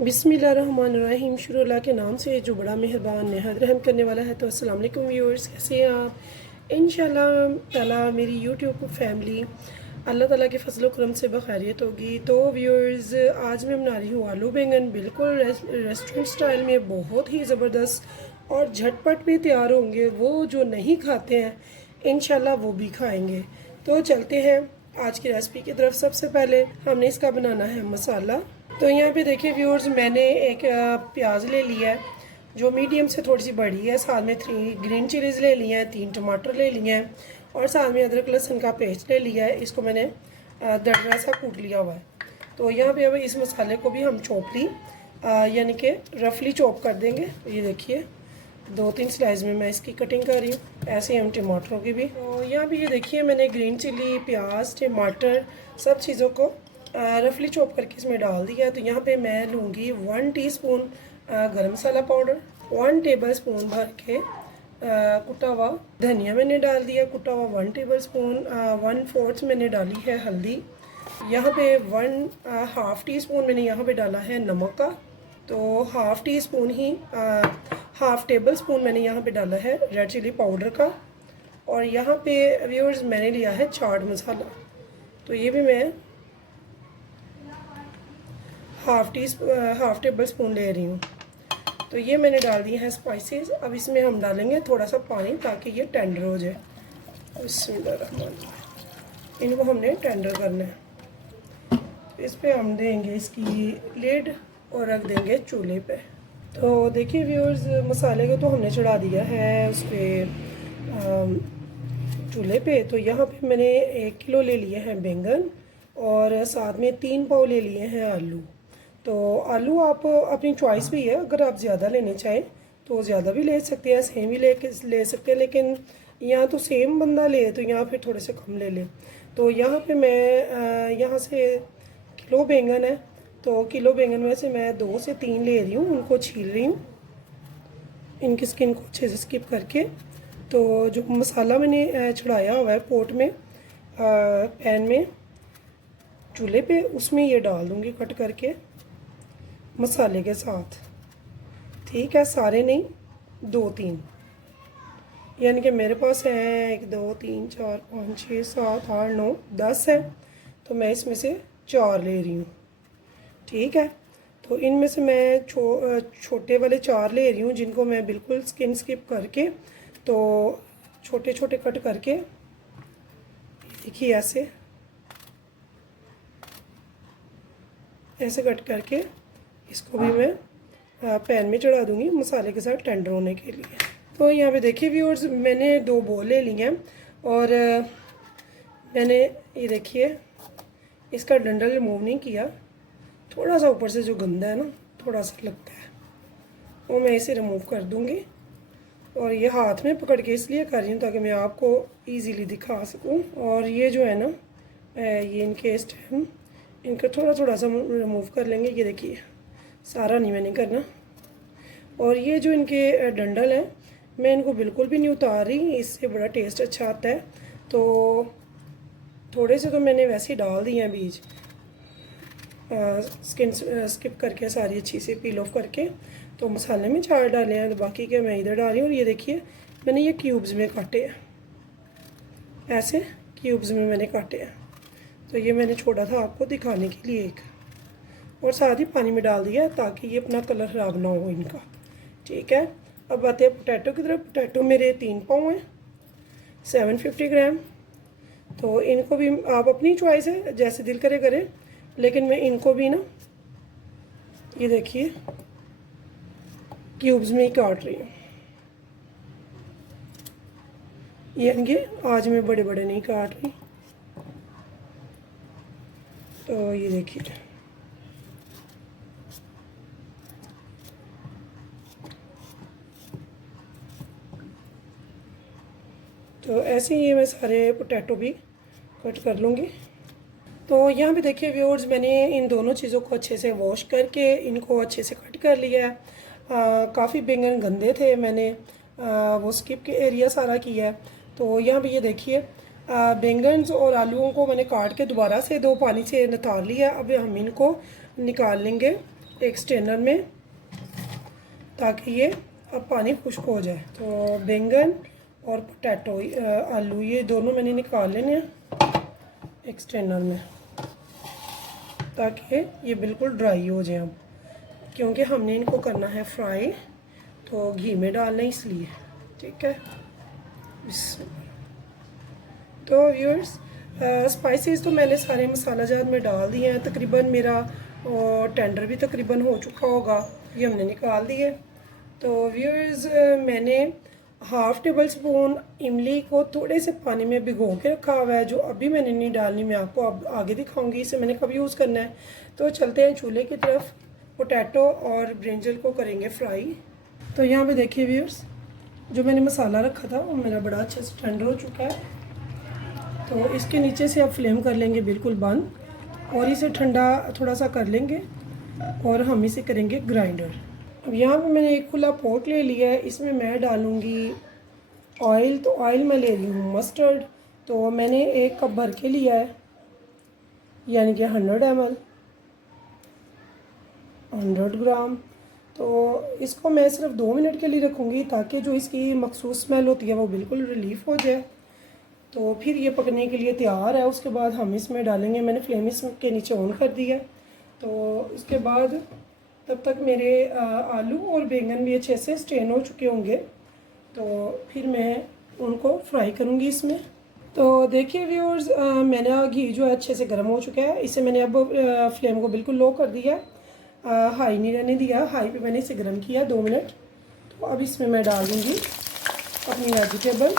बिस्मिल्लाहिर्रहमानिर्रहीम। शुरू अल्लाह के नाम से जो बड़ा मेहरबान नहायत रहम करने वाला है। तो अस्सलाम वालेकुम व्यूअर्स, कैसे हैं आप? इंशाल्लाह ताला मेरी यूट्यूब फैमिली अल्लाह ताला के फजल करम से बखैरियत होगी। तो व्यूअर्स, आज मैं बना रही हूँ आलू बैंगन, बिल्कुल रेस्टोरेंट स्टाइल में, बहुत ही ज़बरदस्त और झटपट भी तैयार होंगे। वो जो नहीं खाते हैं इंशाल्लाह वो भी खाएँगे। तो चलते हैं आज की रेसिपी की तरफ। सबसे पहले हमने इसका बनाना है मसाला। तो यहाँ पे देखिए व्यूअर्स, मैंने एक प्याज ले लिया है जो मीडियम से थोड़ी सी बड़ी है। साथ में 3 ग्रीन चिलीज़ ले लिए हैं, 3 टमाटर ले लिए हैं और साथ में अदरक लहसुन का पेस्ट ले लिया है। इसको मैंने दरदरा सा कूट लिया हुआ है। तो यहाँ पे अब इस मसाले को भी हम चॉपली यानी कि रफली चॉप कर देंगे। ये देखिए 2-3 स्लाइस में मैं इसकी कटिंग कर रही हूँ। ऐसे ही हम टमाटरों की भी। तो यहाँ पे ये देखिए मैंने ग्रीन चिली, प्याज, टमाटर सब चीज़ों को रफली चॉप करके इसमें डाल दिया है। तो यहाँ पे मैं लूँगी 1 टीस्पून गरम मसाला पाउडर, 1 टेबलस्पून भर के कुटा हुआ धनिया मैंने डाल दिया, कुटा हुआ 1 टेबलस्पून, 1/4 मैंने डाली है हल्दी। यहाँ पे 1/2 टीस्पून मैंने यहाँ पे डाला है नमक का। तो हाफ़ टी स्पून ही 1/2 टेबल स्पून मैंने यहाँ पे डाला है रेड चिली पाउडर का। और यहाँ पे व्यूअर्स मैंने लिया है चाट मसाला। तो ये भी मैं हाफ़ टेबल स्पून ले रही हूँ। तो ये मैंने डाल दिए हैं स्पाइसेस। अब इसमें हम डालेंगे थोड़ा सा पानी ताकि ये टेंडर हो जाए। बिस्मिल्लाहिर्रहमानिर्रहीम। इनको हमने टेंडर करना है। तो इस पर हम देंगे इसकी लिड और रख देंगे चूल्हे पे। तो देखिए व्यूअर्स, मसाले को तो हमने चढ़ा दिया है उस पर चूल्हे पे। तो यहाँ पे मैंने 1 किलो ले लिए हैं बैंगन और साथ में 3 पाव ले लिए हैं आलू। तो आलू आप अपनी चॉइस भी है, अगर आप ज़्यादा लेने चाहें तो ज़्यादा भी ले सकते हैं, सेम भी ले सकते हैं। लेकिन यहाँ तो सेम बंदा ले तो यहाँ फिर थोड़े से कम ले लें। तो यहाँ पे मैं यहाँ से किलो बैंगन है, तो किलो बैंगन में से मैं 2 से 3 ले रही हूँ। उनको छील रही हूँ, इनकी स्किन को अच्छे से स्किप करके। तो जो मसाला मैंने चढ़ाया हुआ है पोट में, पैन में, चूल्हे पे, उसमें ये डाल दूँगी कट करके मसाले के साथ। ठीक है, सारे नहीं, 2-3, यानी कि मेरे पास है 1 2 3 4 5 6 7 8 9 10 है। तो मैं इसमें से 4 ले रही हूँ। ठीक है, तो इनमें से मैं छोटे वाले 4 ले रही हूँ जिनको मैं बिल्कुल स्किन स्किप करके, तो छोटे छोटे कट करके, देखिए ऐसे कट करके इसको भी मैं पैन में चढ़ा दूँगी मसाले के साथ टेंडर होने के लिए। तो यहाँ पे देखिए व्यूअर्स, मैंने 2 बॉल ले लिए हैं और मैंने ये देखिए इसका डंडल रिमूव नहीं किया। थोड़ा सा ऊपर से जो गंदा है ना, थोड़ा सा लगता है, वो मैं इसे रिमूव कर दूँगी। और ये हाथ में पकड़ के इसलिए कर रही हूँ ताकि मैं आपको ईज़िली दिखा सकूँ। और ये जो है ना, ये इनके स्टेम, इनका थोड़ा थोड़ा सा रिमूव कर लेंगे। ये देखिए, सारा नहीं मैंने करना। और ये जो इनके डंडल हैं, मैं इनको बिल्कुल भी नहीं उतार रही, इससे बड़ा टेस्ट अच्छा आता है। तो थोड़े से तो मैंने वैसे ही डाल दिए हैं बीज, स्किन स्किप करके सारी अच्छी से पील ऑफ करके। तो मसाले में 4 डाले हैं, तो बाकी के मैं इधर डाल रही हूँ। और ये देखिए मैंने ये क्यूब्स में काटे हैं, ऐसे क्यूब्स में मैंने काटे हैं। तो ये मैंने छोड़ा था आपको दिखाने के लिए एक, और साथ ही पानी में डाल दिया ताकि ये अपना कलर ख़राब ना हो इनका। ठीक है, अब आते हैं पोटैटो की तरफ। पोटैटो मेरे 3 पाव हैं, 750 ग्राम। तो इनको भी आप अपनी चॉइस है, जैसे दिल करे करें, लेकिन मैं इनको भी ना, ये देखिए क्यूब्स में ही काट रही हूँ। यानी आज मैं बड़े बड़े नहीं काट रही। तो ये देखिए, तो ऐसे ही मैं सारे पोटैटो भी कट कर लूँगी। तो यहाँ पे देखिए व्यूअर्स, मैंने इन दोनों चीज़ों को अच्छे से वॉश करके इनको अच्छे से कट कर लिया है। काफ़ी बैंगन गंदे थे, मैंने वो स्किप के एरिया सारा किया है। तो यहाँ पे ये देखिए बैंगन और आलूओं को मैंने काट के दोबारा से 2 पानी से नितार लिया। अब हम इनको निकाल लेंगे एक स्ट्रेनर में, ताकि ये अब पानी खुश्क हो जाए। तो बैंगन और पोटैटो आलू ये दोनों मैंने निकाल लेने हैं एक स्ट्रेनर में, ताकि ये बिल्कुल ड्राई हो जाए। अब क्योंकि हमने इनको करना है फ्राई, तो घी में डालना है इसलिए, ठीक है। तो व्यूअर्स, स्पाइसेस तो मैंने सारे मसाला जात में डाल दिए हैं। तकरीबन मेरा टेंडर भी तकरीबन हो चुका होगा, ये हमने निकाल दिए। तो व्यूअर्स, मैंने हाफ़ टेबल स्पून इमली को थोड़े से पानी में भिगो के रखा हुआ है, जो अभी मैंने नहीं डालनी, मैं आपको अब आगे दिखाऊंगी इसे मैंने कब यूज़ करना है। तो चलते हैं चूल्हे की तरफ, पोटैटो और ब्रिंजल को करेंगे फ्राई। तो यहाँ पे देखिए व्यूअर्स, जो मैंने मसाला रखा था वो मेरा बड़ा अच्छे से ठंडा हो चुका है। तो इसके नीचे से अब फ्लेम कर लेंगे बिल्कुल बंद, और इसे ठंडा थोड़ा सा कर लेंगे और हम इसे करेंगे ग्राइंडर। अब यहाँ पे मैंने एक खुला पॉट ले लिया है, इसमें मैं डालूँगी ऑयल। तो ऑयल मैं ले रही हूँ मस्टर्ड, तो मैंने 1 कप भर के लिया है, यानी कि 100 ml, 100 ग्राम। तो इसको मैं सिर्फ 2 मिनट के लिए रखूँगी, ताकि जो इसकी मखसूस स्मेल होती है वो बिल्कुल रिलीफ़ हो जाए। तो फिर ये पकने के लिए तैयार है। उसके बाद हम इसमें डालेंगे, मैंने फ्लेम इसके नीचे ऑन कर दिया है। तो इसके बाद तब तक मेरे आलू और बैंगन भी अच्छे से स्टेन हो चुके होंगे, तो फिर मैं उनको फ्राई करूँगी इसमें। तो देखिए व्यूअर्स, मैंने घी जो है अच्छे से गर्म हो चुका है। इसे मैंने अब फ्लेम को बिल्कुल लो कर दिया, हाई नहीं रहने दिया, हाई पे मैंने इसे गर्म किया 2 मिनट। तो अब इसमें मैं डाल दूँगी अपनी वेजिटेबल।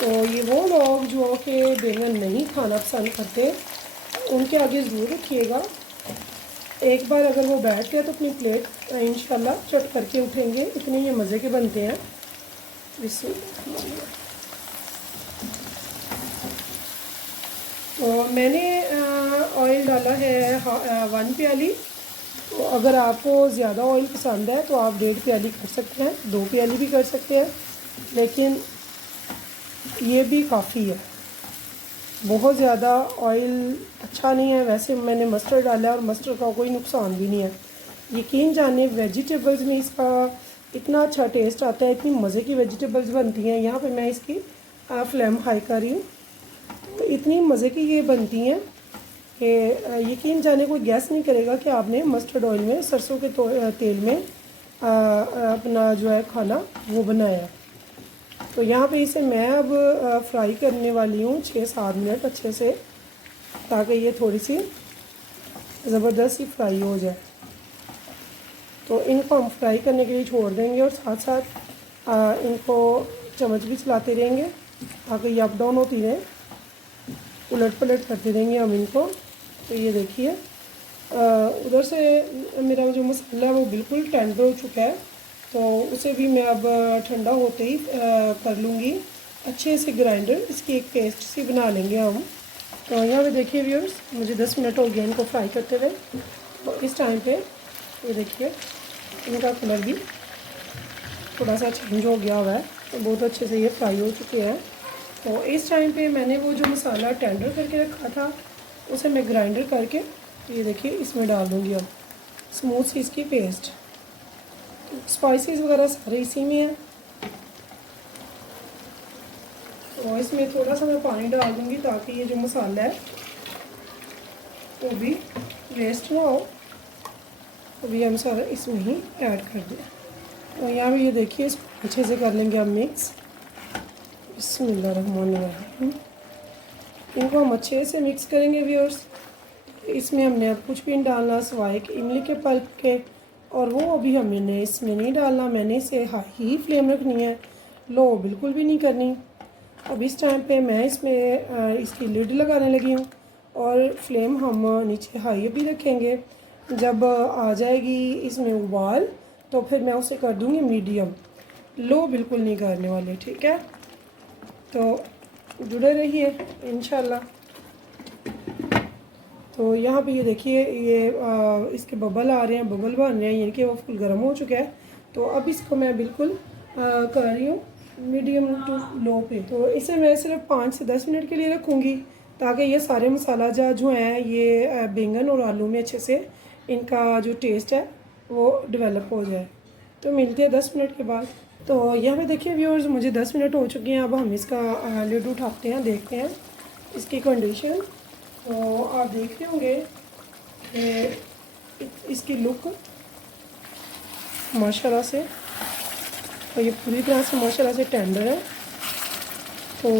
तो ये वो लोग जो कि बैंगन नहीं खाना पसंद करते, उनके आगे ज़रूर रखिएगा। एक बार अगर वो बैठ गया तो अपनी प्लेट इंशाल्लाह चट करके उठेंगे, इतने ये मज़े के बनते हैं। तो मैंने ऑयल डाला है 1 प्याली। तो अगर आपको ज़्यादा ऑयल पसंद है तो आप 1.5 प्याली कर सकते हैं, 2 प्याली भी कर सकते हैं, लेकिन ये भी काफ़ी है। बहुत ज़्यादा ऑयल अच्छा नहीं है। वैसे मैंने मस्टर्ड डाला है और मस्टर्ड का कोई नुकसान भी नहीं है। यकीन जाने वेजिटेबल्स में इसका इतना अच्छा टेस्ट आता है, इतनी मज़े की वेजिटेबल्स बनती हैं। यहाँ पे मैं इसकी फ्लेम हाई कर रही हूँ, तो इतनी मज़े की ये बनती हैं कि यकीन जाने कोई गैस नहीं करेगा कि आपने मस्टर्ड ऑयल में, सरसों के तेल में अपना जो है खाना वो बनाया। तो यहाँ पे इसे मैं अब फ्राई करने वाली हूँ 6-7 मिनट अच्छे से, ताकि ये थोड़ी सी ज़बरदस्त सी फ्राई हो जाए। तो इनको हम फ्राई करने के लिए छोड़ देंगे, और साथ साथ इनको चम्मच भी चलाते रहेंगे ताकि ये अप डाउन होती रहे, उलट पलट करते रहेंगे हम इनको। तो ये देखिए, उधर से मेरा जो मसाला है वो बिल्कुल टेंडर हो चुका है, तो उसे भी मैं अब ठंडा होते ही कर लूँगी अच्छे से ग्राइंडर। इसकी एक पेस्ट सी बना लेंगे हम। तो यहाँ पे देखिए व्यूअर्स, मुझे 10 मिनट हो गए इनको फ्राई करते हुए। तो इस टाइम पे ये देखिए इनका कलर भी थोड़ा सा चेंज हो गया हुआ है, तो बहुत अच्छे से ये फ्राई हो चुके हैं। तो इस टाइम पे मैंने वो जो मसाला टेंडर करके रखा था उसे मैं ग्राइंडर करके, ये देखिए इसमें डाल दूँगी अब स्मूथ सी इसकी पेस्ट। स्पाइसेस वगैरह सारे इसी में हैं। तो इसमें थोड़ा सा मैं पानी डाल दूँगी ताकि ये जो मसाला है वो भी वेस्ट ना हो। तो भी हम सारा इसमें ही ऐड कर दें। तो यहाँ भी ये देखिए, इसको अच्छे से कर लेंगे हम मिक्स। बिस्मिल्लाहिर्रहमानिर्रहीम। इनको हम अच्छे से मिक्स करेंगे व्यूअर्स। इसमें हमने अब कुछ भी नहीं डालना सिवाय कि इमली के पल्प के, और वो अभी हमने इसमें नहीं डालना। मैंने इसे हाई ही फ्लेम रखनी है, लो बिल्कुल भी नहीं करनी। अब इस टाइम पे मैं इसमें इसकी लिड लगाने लगी हूँ, और फ्लेम हम नीचे हाई भी रखेंगे। जब आ जाएगी इसमें उबाल, तो फिर मैं उसे कर दूँगी मीडियम, लो बिल्कुल नहीं करने वाले, ठीक है। तो जुड़े रहिए इंशाल्लाह। तो यहाँ पे ये देखिए, ये इसके बबल आ रहे हैं, बबल बन रहे हैं, यानी कि वो फुल गर्म हो चुका है। तो अब इसको मैं बिल्कुल कर रही हूँ मीडियम टू लो पे। तो इसे मैं सिर्फ 5 से 10 मिनट के लिए रखूँगी, ताकि ये सारे मसाला जो हैं ये बैंगन और आलू में अच्छे से इनका जो टेस्ट है वो डेवलप हो जाए। तो मिलते हैं 10 मिनट के बाद। तो यहाँ पे देखिए व्यूअर्स, मुझे 10 मिनट हो चुके हैं। अब हम इसका लिड उठाते हैं, देखते हैं इसकी कंडीशन। तो आप देख रहे होंगे कि इसकी लुक माशाल्लाह से, और ये पूरी तरह से माशाल्लाह से टेंडर है। तो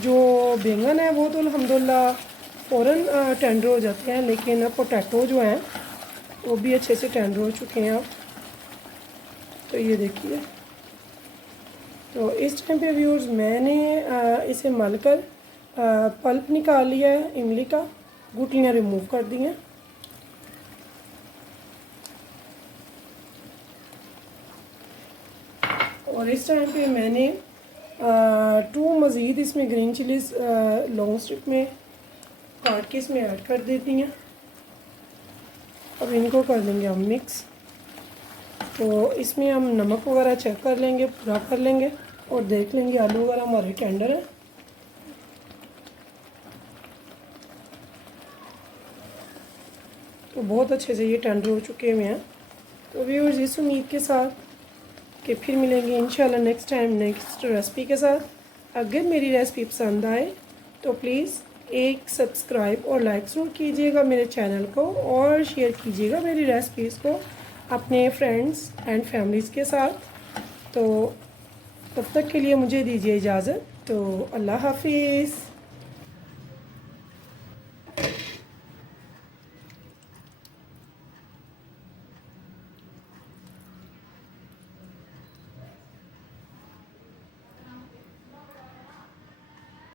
जो बैंगन है वो तो अल्हम्दुलिल्लाह फ़ौरन टेंडर हो जाते हैं, लेकिन पोटैटो जो हैं वो भी अच्छे से टेंडर हो चुके हैं अब। तो ये देखिए, तो इस टाइम पे व्यूअर्स मैंने इसे मलकर पल्प निकाल लिया है, इमली का गुठलियाँ रिमूव कर दी हैं। और इस टाइम पे मैंने 2 मज़ीद इसमें ग्रीन चिलीज़ लॉन्ग स्ट्रिप में काट के इसमें ऐड कर देती हैं। अब इनको कर लेंगे हम मिक्स। तो इसमें हम नमक वगैरह चेक कर लेंगे, पूरा कर लेंगे और देख लेंगे आलू वगैरह हमारे टेंडर हैं। तो बहुत अच्छे से ये टेंडर हो चुके हुए हैं। तो व्यूअर्स, इस उम्मीद के साथ कि फिर मिलेंगे इंशाल्लाह नेक्स्ट टाइम नेक्स्ट रेसिपी के साथ। अगर मेरी रेसिपी पसंद आए तो प्लीज़ एक सब्सक्राइब और लाइक ज़रूर कीजिएगा मेरे चैनल को, और शेयर कीजिएगा मेरी रेसिपीज़ को अपने फ्रेंड्स एंड फैमिलीज़ के साथ। तो तब तक के लिए मुझे दीजिए इजाज़त। तो अल्लाह हाफिज़।